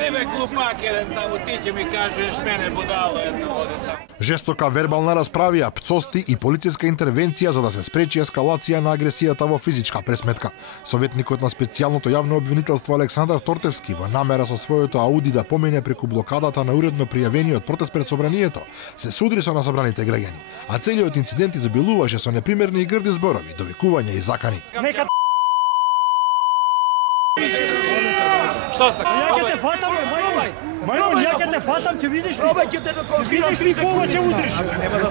Али бе глупак еден таму, ти ќе ми кажеш мене будало една вода таму. Жестока вербална расправија, пцости и полициска интервенција за да се спречи ескалација на агресијата во физичка пресметка. Советникот на специјалното јавно обвинителство Александар Тортевски во намера со своето Ауди да помине преку блокадата на уредно пријавениот протест пред собранието, се судри со насобраните граѓани, а целиот инцидент изобилуваше со непримерни и грди зборови, довикувања и закани. Што се? Ја ќе те фатам, мајмон, ја ќе те фатам, ќе видиш ли? Видиш ли кога ќе удриш?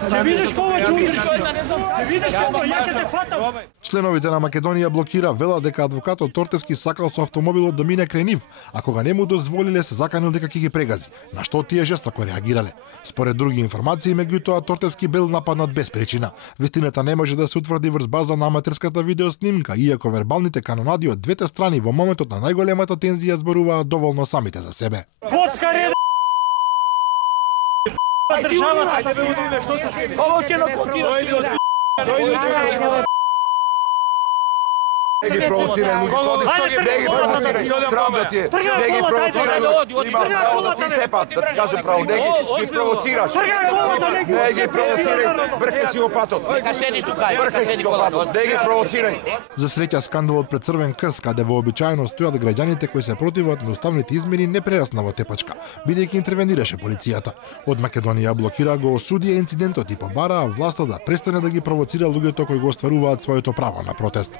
Ќе видиш кога ќе удриш? Ќе видиш кога, ја ќе те фатам. Членовите на Македонија блокира, велат дека адвокатот Тортевски сакал со автомобилот да мине крај нив, а кога не му дозволиле се заканил дека ќе ги прегази, на што тие жестоко реагирале. Според други информации, меѓутоа Тортевски бил нападнат без причина. Вистината не може да се утврди врз база на аматерската видеоснимка, иако вербалните канонади од двете страни во моментот на најголемата тензија зборуваат доволно самите за себе. Коцкаре државата. Ово ќе накотираш. Не ги провоцирај луѓе, не ги провоцирај, срам да ти е, не ги провоцирај, има право да ти степат, да ти кажем право, не ги провоцираш, не ги провоцирај, бркај си го патот, бркај си го патот, не ги провоцирај. За среќа скандалот пред Црвен крст, каде вообичаено стојат граѓаните кои се противат на уставните измени, не прерасна во тепачка, бидејќи интервенираше полицијата. Од Македонија блокира го осудија инцидентот и побараа власта да престане да ги провоцира луѓето кои го остваруваат своето право на протест.